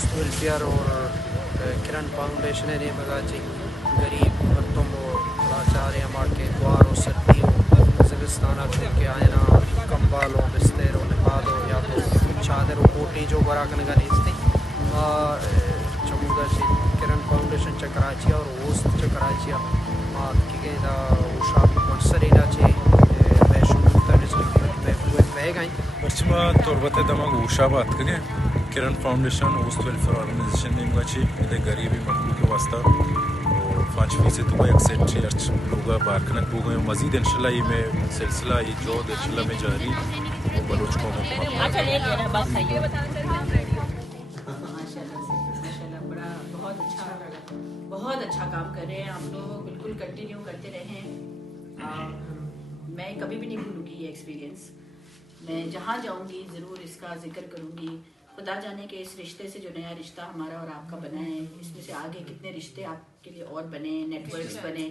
ऊस्ट welfare और किरण foundation ने बगाची गरीब मर्दों को लाचार माके द्वार और सर्दी ज़िमिस्ताना के आयना कंबल और बिस्तर और निपाल हो या तो चादर और कोटी जो बरा कनगा नीचती चमुदा से किरण फाउंडेशन च कराची और ऊस्ट च कराची की गई उषा मर्सरीना चे बर्चमा तुरबत दमाग उषा बात करें किरण फाउंडेशन ऊस्ट वेलफेयर ऑर्गेनाइजेशन ने मुझे इधर गरीबी मखलूक के वास्ता और 5% तो एक सेंट्री अर्च लोगा बारकनक हो गए मजीद इंशाल्लाह ये में सिलसिला ये जो इंशाल्लाह में जारी वो बलोच को बहुत अच्छा काम कर रहे हैं आप लोग, बिल्कुल कंटिन्यू करते रहें। मैं कभी भी नहीं भूलूंगी ये एक्सपीरियंस, मैं जहाँ जाऊँगी ज़रूर इसका जिक्र करूँगी। खुदा जाने के इस रिश्ते से जो नया रिश्ता हमारा और आपका बना है, इसमें से आगे कितने रिश्ते आपके लिए और बने, नेटवर्क्स बने।